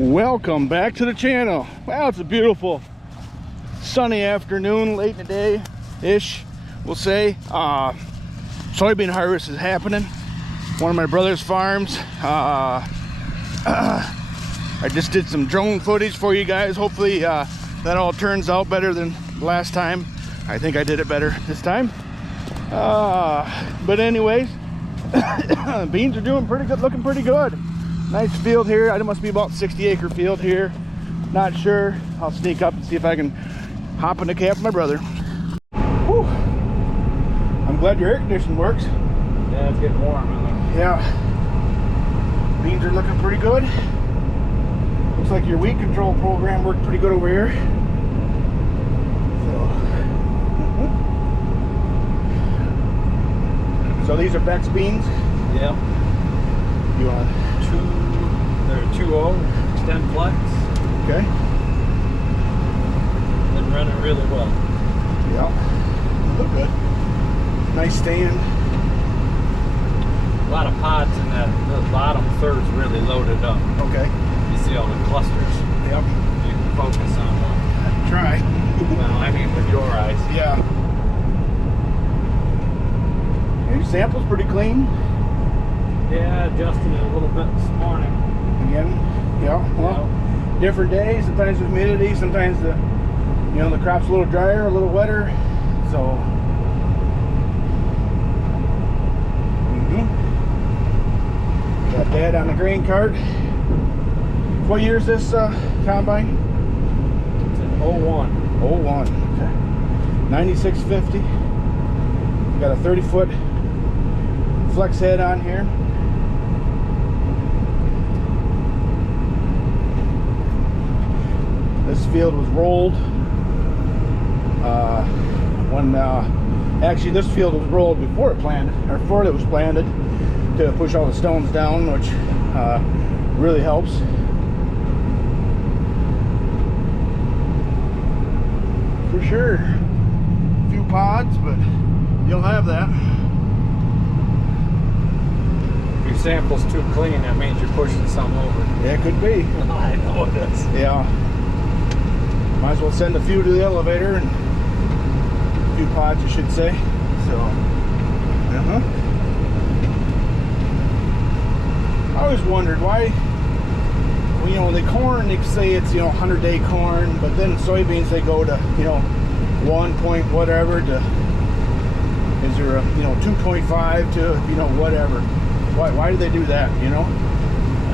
Welcome back to the channel. Well, it's a beautiful sunny afternoon, late in the day ish, we'll say. Soybean harvest is happening. One of my brother's farms. I just did some drone footage for you guys. Hopefully that all turns out better than last time. I think I did it better this time. But anyways, beans are doing pretty good, looking pretty good. Nice field here. It must be about 60-acre field here. Not sure. I'll sneak up and see if I can hop in the cab with my brother. Whew. I'm glad your air conditioning works. Yeah, it's getting warm. Yeah. Beans are looking pretty good. Looks like your weed control program worked pretty good over here. So these are Beck's beans? Yep. You want They're 2.0 stem flex. Okay. Been running really well. Yeah. They look good. Nice stand. A lot of pods in that. The bottom third's really loaded up. Okay. You see all the clusters. Yep. You can focus on one. Try. Well, I mean with your eyes. Yeah. Your sample's pretty clean. Yeah, adjusting it a little bit this morning. Again, yeah. Well, different days. Sometimes with humidity. Sometimes the crop's a little drier, a little wetter. So. We got Dad on the grain cart. What year is this combine? It's an 01. 01. Okay. 9650. Got a 30-foot flex head on here. This field was rolled actually this field was rolled before it was planted to push all the stones down, which really helps. For sure. A few pods, but you'll have that. If your sample's too clean, that means you're pushing some over. Yeah, it could be. I know it is. Yeah. Might as well send a few to the elevator, and a few pods, you should say. So, I always wondered why, well, the corn, they say it's 100-day corn, but then soybeans they go to 1 point whatever to, is there a 2.5 to whatever. Why do they do that?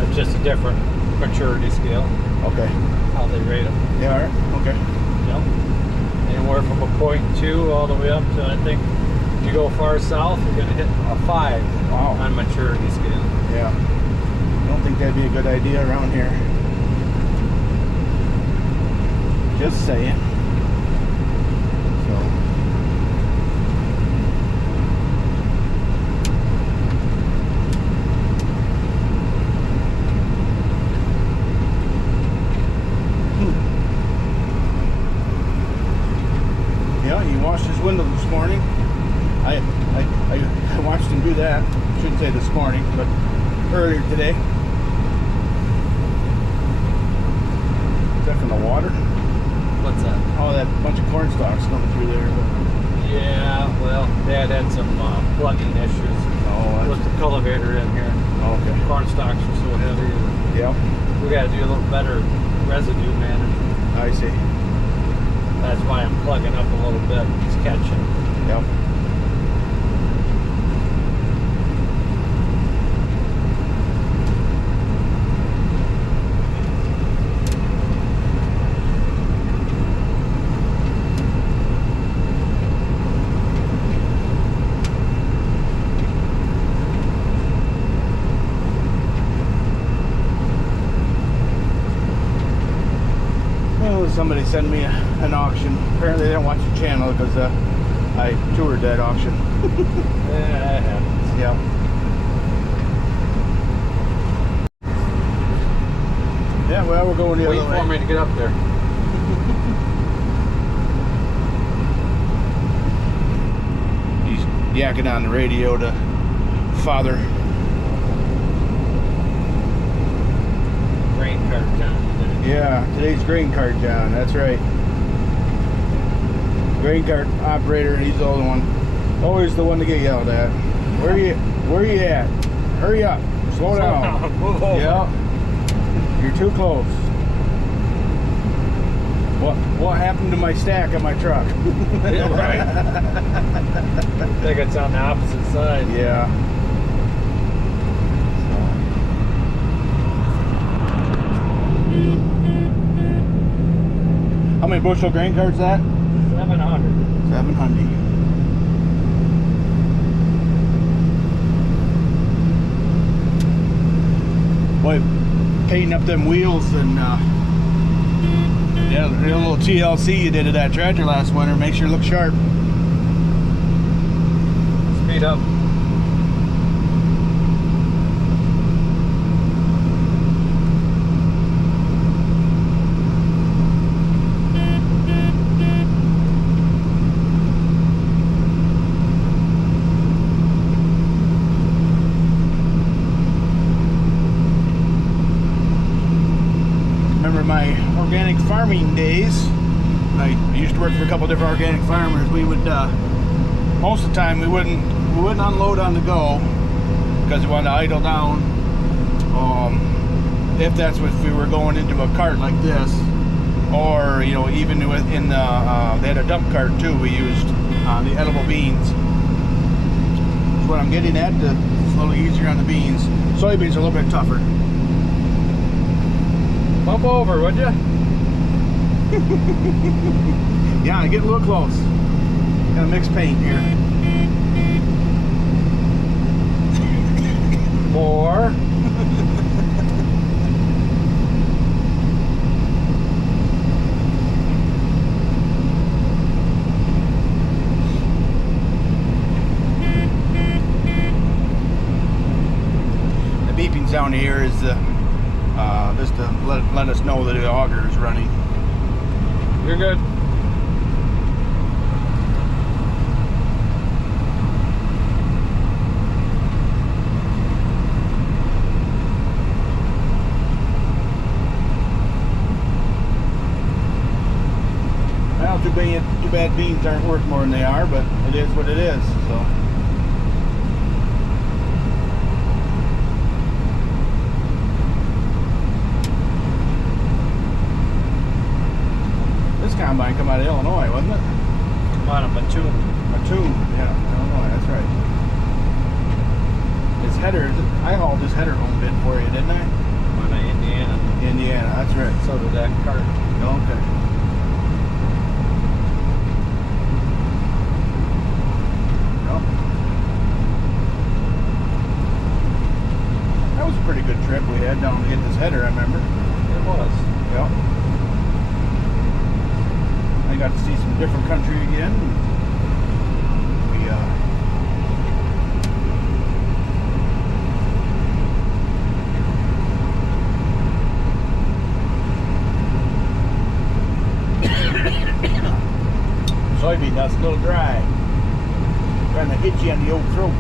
It's just a different maturity scale. Okay. How they rate them. Yeah. All right. Okay. Yep. Anywhere from a 0.2 all the way up to, I think, if you go far south, you're going to hit a 5. Wow. On maturity scale. Yeah. I don't think that'd be a good idea around here. Just saying. So. Yeah, he washed his windows this morning. I watched him do that. Shouldn't say this morning, but earlier today. Is that from the water? What's that? Oh, that bunch of corn stalks coming through there. But. Yeah, well, Dad had some plugging issues with the cultivator in here. Oh, okay. Corn stalks were so heavy. Yep. We got to do a little better residue management. I see. That's why I'm plugging up a little bit. It's catching. Yep. Somebody sent me an auction. Apparently they didn't watch the channel because I toured that auction. Yeah, that happens. Yeah. Yeah, well, we're going the other way. Wait for me to get up there. He's yakking on the radio to father. Rain cart, John. Today. Yeah, today's grain cart, John. That's right. Grain cart operator. He's the only one. Always the one to get yelled at. Where you at? Hurry up. Slow down. Move over. Yeah. You're too close. What happened to my stack on my truck? Yeah, right. I think it's on the opposite side. Yeah. So. How many bushel grain carts that? 700. 700. Boy, painting up them wheels and yeah, a little TLC you did to that tractor last winter makes sure it look sharp. Speed up. Remember my organic farming days. I used to work for a couple different organic farmers. We would most of the time we wouldn't unload on the go because we wanted to idle down. If that's what we were going into a cart like this, or you know, even in the they had a dump cart too. We used the edible beans. That's what I'm getting at. It's a little easier on the beans. Soybeans are a little bit tougher. Bump over, would you? Yeah, I get a little close. Got a mixed paint here. More. The beeping sound here is just to let us know that the auger is running. You're good. Well, too bad beans aren't worth more than they are, but it is what it is. So. This combine come out of Illinois, wasn't it? Come on, a Mattoon. Mattoon, yeah, Illinois, that's right. His header, I hauled his header home bid for you, didn't I? Indiana. Indiana, that's right. So did that cart. Okay. Well, that was a pretty good trip we had down to get this header, I remember. It was. Yep. I got to see some different country again. We soybean nuts a little dry. Trying to hit you on the old throat.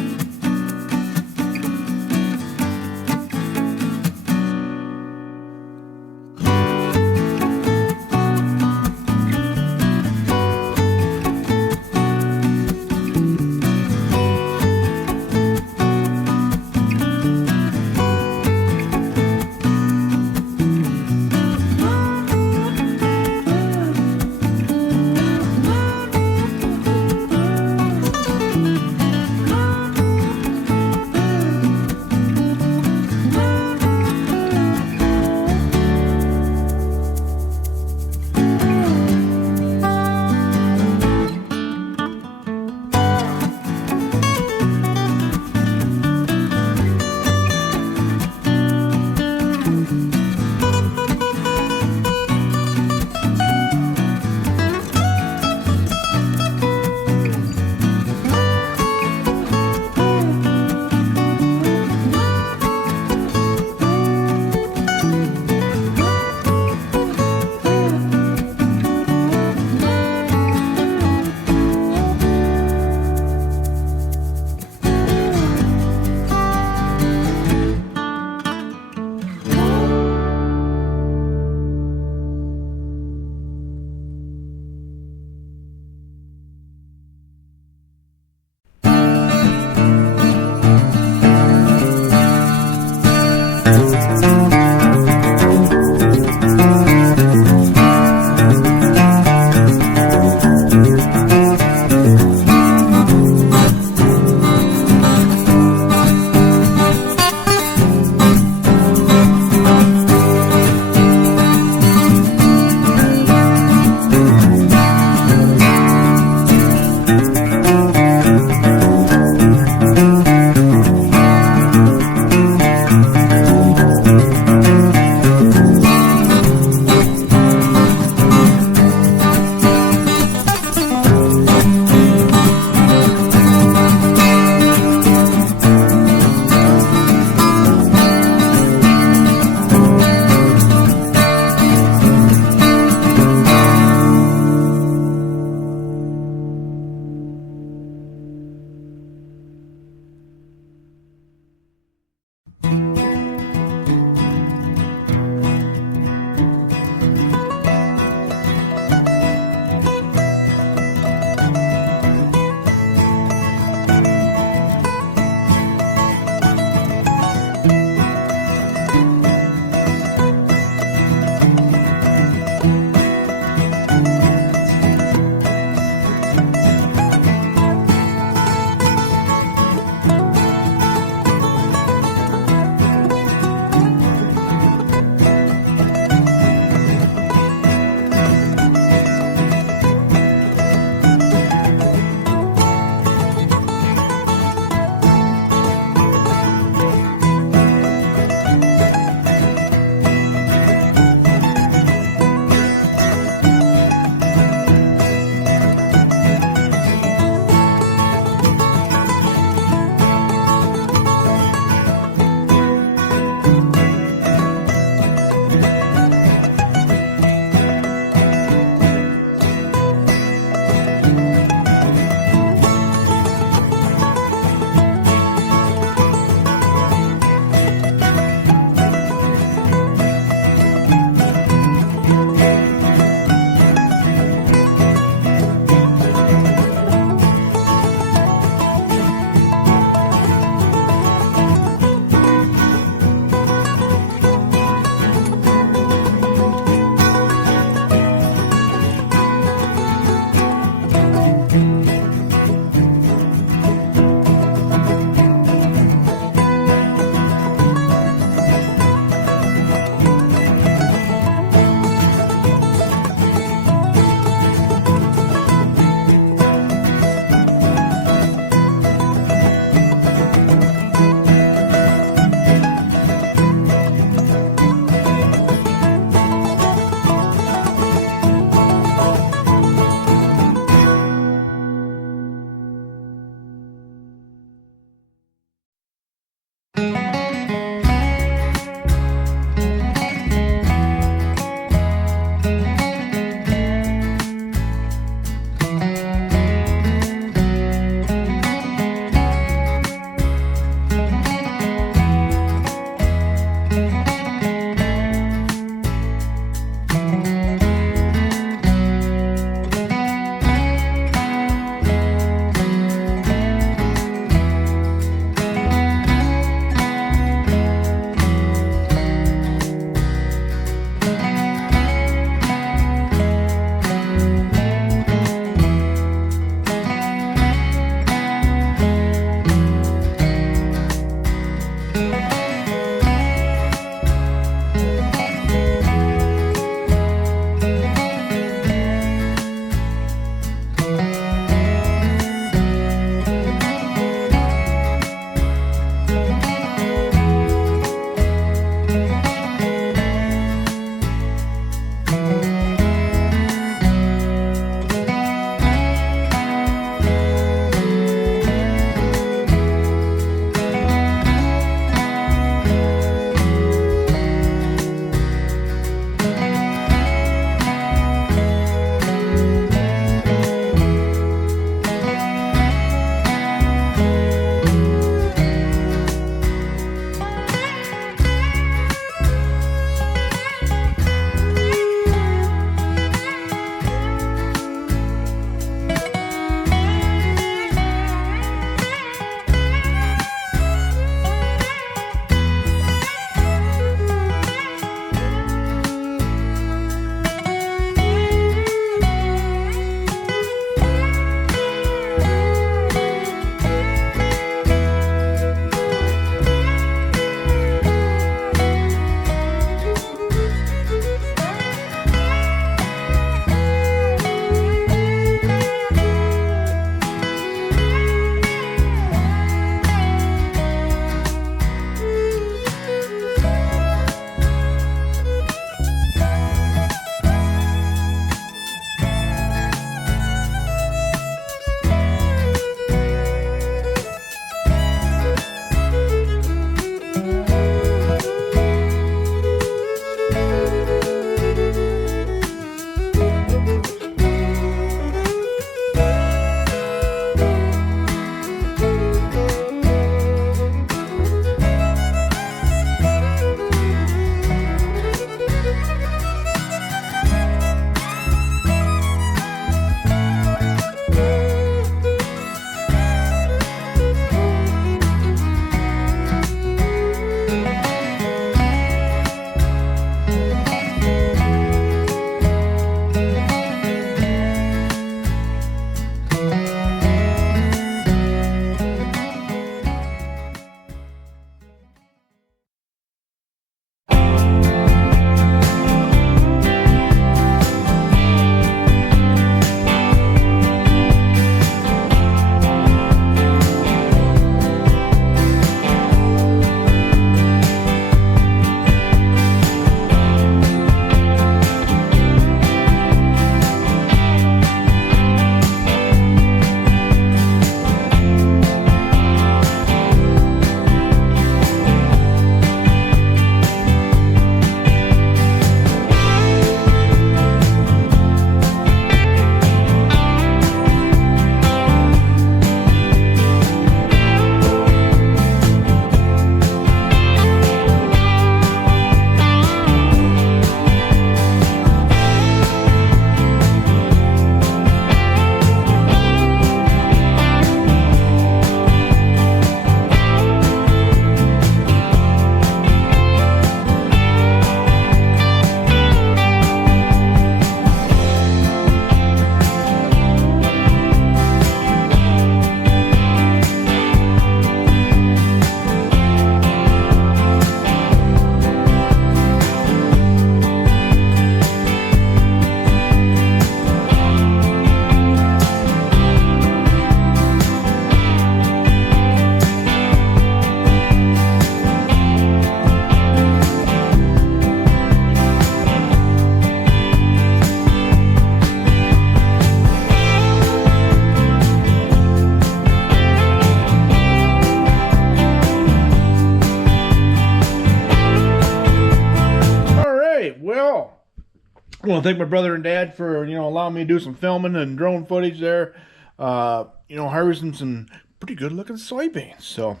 I want to thank my brother and dad for, allowing me to do some filming and drone footage there. Harvesting some pretty good looking soybeans. So,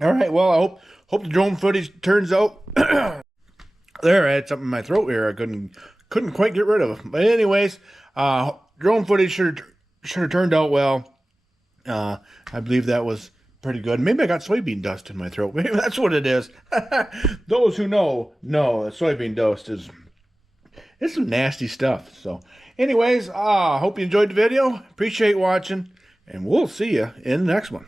all right. Well, I hope the drone footage turns out. There, I had something in my throat here. I couldn't quite get rid of. But anyways, drone footage should have turned out well. I believe that was pretty good. Maybe I got soybean dust in my throat. Maybe that's what it is. Those who know that soybean dust it's some nasty stuff. So, anyways, hope you enjoyed the video. Appreciate watching, and we'll see you in the next one.